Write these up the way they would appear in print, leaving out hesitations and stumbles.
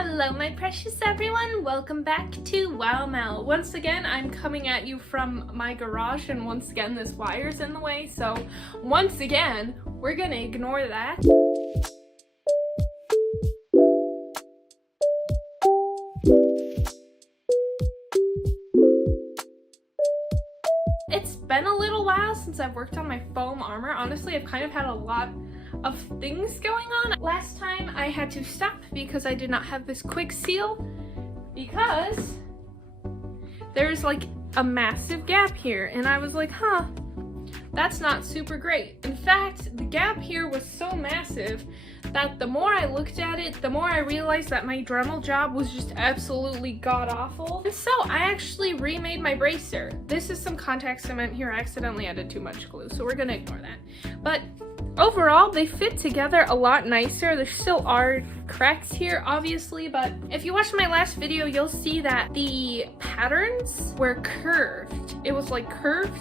Hello my precious everyone, welcome back to Wow Mel. Once again, I'm coming at you from my garage, and once again this wire's in the way, so once again, we're gonna ignore that. It's been a little while since I've worked on my foam armor. Honestly, I've kind of had a lot of things going on. Last time I had to stop because I did not have this quick seal because there's like a massive gap here, and I was like, that's not super great. In fact, the gap here was so massive that the more I looked at it, the more I realized that my Dremel job was just absolutely god-awful. And so I actually remade my bracer. This is some contact cement here. I accidentally added too much glue, so we're gonna ignore that. But overall, they fit together a lot nicer. There still are cracks here, obviously, but if you watched my last video, you'll see that the patterns were curved. It was like curved,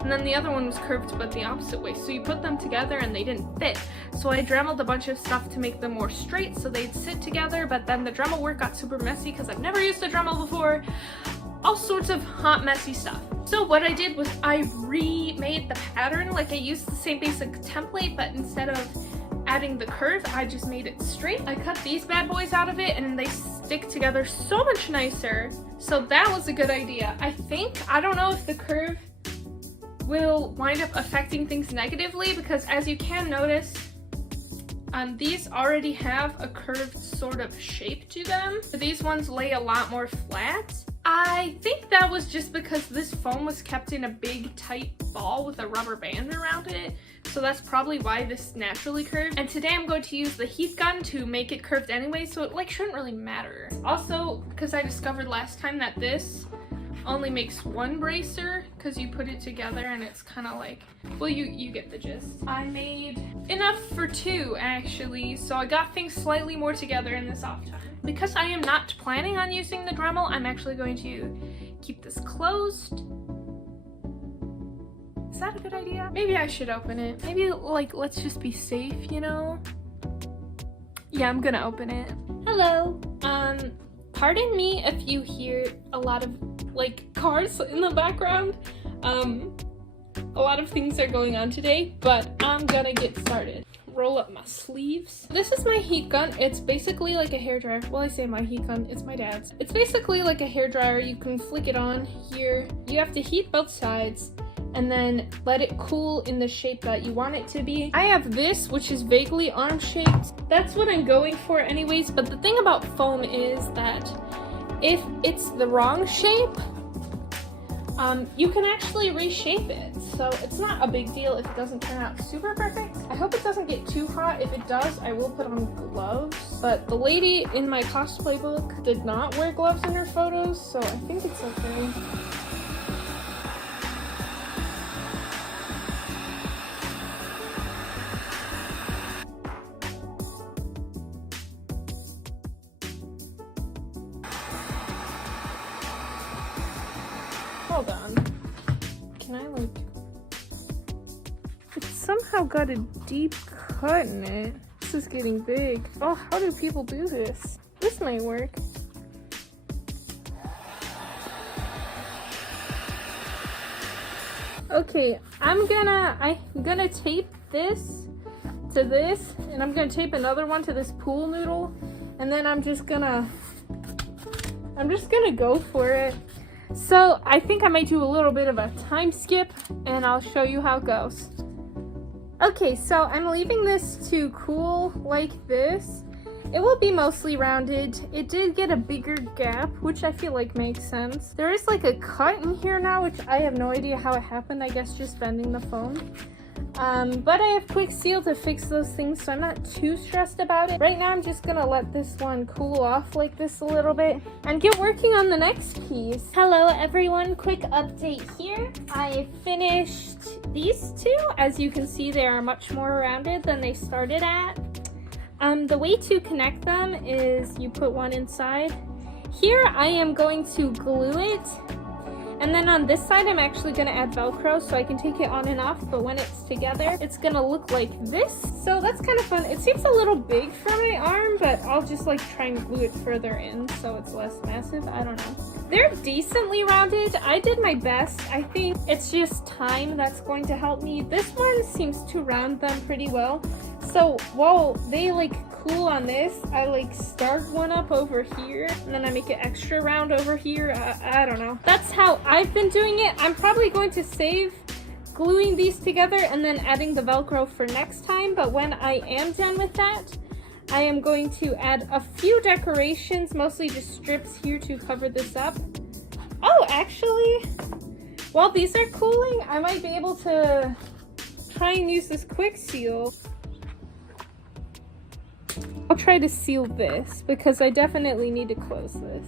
and then the other one was curved but the opposite way. So you put them together and they didn't fit. So I Dremeled a bunch of stuff to make them more straight so they'd sit together, but then the Dremel work got super messy because I've never used a Dremel before. All sorts of hot, messy stuff. So what I did was I remade the pattern. Like, I used the same basic template, but instead of adding the curve, I just made it straight. I cut these bad boys out of it and they stick together so much nicer. So that was a good idea. I don't know if the curve will wind up affecting things negatively, because as you can notice, these already have a curved sort of shape to them. These ones lay a lot more flat. I think that was just because this foam was kept in a big tight ball with a rubber band around it. So that's probably why this naturally curved. And today I'm going to use the heat gun to make it curved anyway, so it shouldn't really matter. Also, because I discovered last time that this only makes one bracer because you put it together and it's kind of like, well, you get the gist. I made enough for two actually, so I got things slightly more together in this off time. Because I am not planning on using the Dremel, I'm actually going to keep this closed. Is that a good idea? Maybe I should open it. Maybe let's just be safe, you know? Yeah, I'm gonna open it. Hello. Pardon me if you hear a lot of cars in the background. A lot of things are going on today, but I'm gonna get started. Roll up my sleeves. This is my heat gun. It's basically like a hairdryer. Well, I say my heat gun, it's my dad's. It's basically like a hairdryer. You can flick it on here. You have to heat both sides and then let it cool in the shape that you want it to be. I have this, which is vaguely arm shaped. That's what I'm going for anyways, but the thing about foam is that if it's the wrong shape, you can actually reshape it. So it's not a big deal if it doesn't turn out super perfect. I hope it doesn't get too hot. If it does, I will put on gloves. But the lady in my cosplay book did not wear gloves in her photos, so I think it's okay. Hold on. Can I it's somehow got a deep cut in it. This is getting big. Oh, how do people do this? This might work. Okay, I'm gonna tape this to this, and I'm gonna tape another one to this pool noodle, and then I'm just gonna go for it. So I think I might do a little bit of a time skip, and I'll show you how it goes. Okay, so I'm leaving this to cool like this. It will be mostly rounded. It did get a bigger gap, which I feel like makes sense. There is like a cut in here now, which I have no idea how it happened. I guess just bending the foam. But I have quick seal to fix those things, so I'm not too stressed about it. Right now I'm just gonna let this one cool off like this a little bit and get working on the next piece. Hello everyone, quick update here. I finished these two. As you can see, they are much more rounded than they started at. The way to connect them is you put one inside. Here I am going to glue it, And then on this side, I'm actually gonna add Velcro so I can take it on and off, but when it's together, it's gonna look like this. So that's kind of fun. It seems a little big for my arm, but I'll just like try and glue it further in so it's less massive. I don't know. They're decently rounded. I did my best. I think it's just time that's going to help me. This one seems to round them pretty well. So while they like cool on this, I like start one up over here and then I make it extra round over here. I don't know. That's how I've been doing it. I'm probably going to save gluing these together and then adding the Velcro for next time, but when I am done with that, I am going to add a few decorations, mostly just strips here to cover this up. Oh, actually, while these are cooling, I might be able to try and use this quick seal. I'll try to seal this because I definitely need to close this.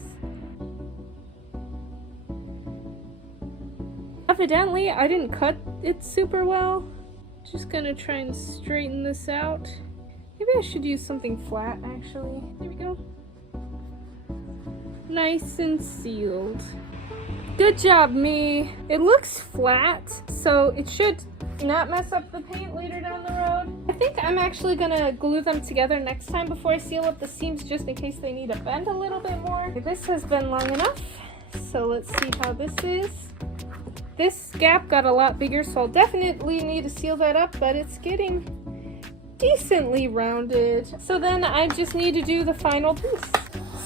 Evidently, I didn't cut it super well. Just gonna try and straighten this out. Maybe I should use something flat, actually. There we go. Nice and sealed. Good job, me. It looks flat, so it should not mess up the paint later down the road. I think I'm actually gonna glue them together next time before I seal up the seams, just in case they need to bend a little bit more. This has been long enough, so let's see how this is. This gap got a lot bigger, so I'll definitely need to seal that up, but it's getting decently rounded. So then I just need to do the final piece.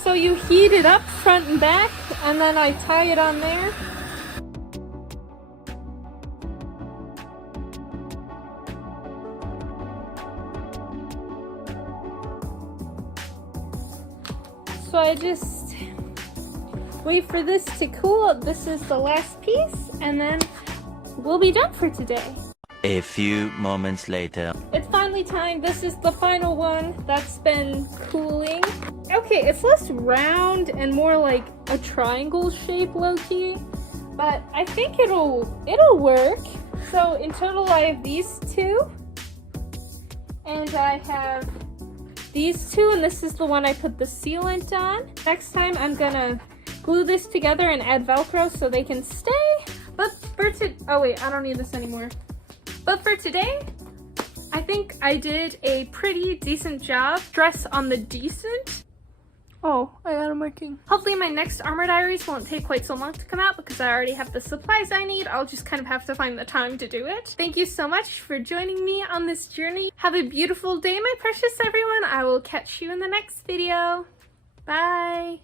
So you heat it up front and back, and then I tie it on there. So I just wait for this to cool. This is the last piece, and then we'll be done for today. A few moments later. It's finally time. This is the final one that's been cooling. Okay, it's less round and more like a triangle shape, low-key, but I think it'll work. So in total, I have these two, and I have these two, and this is the one I put the sealant on. Next time, I'm gonna glue this together and add Velcro so they can stay. But oh wait, I don't need this anymore. But for today, I think I did a pretty decent job. Stress on the decent. Oh, I got a marking. Hopefully my next Armor Diaries won't take quite so long to come out because I already have the supplies I need. I'll just kind of have to find the time to do it. Thank you so much for joining me on this journey. Have a beautiful day, my precious everyone. I will catch you in the next video. Bye.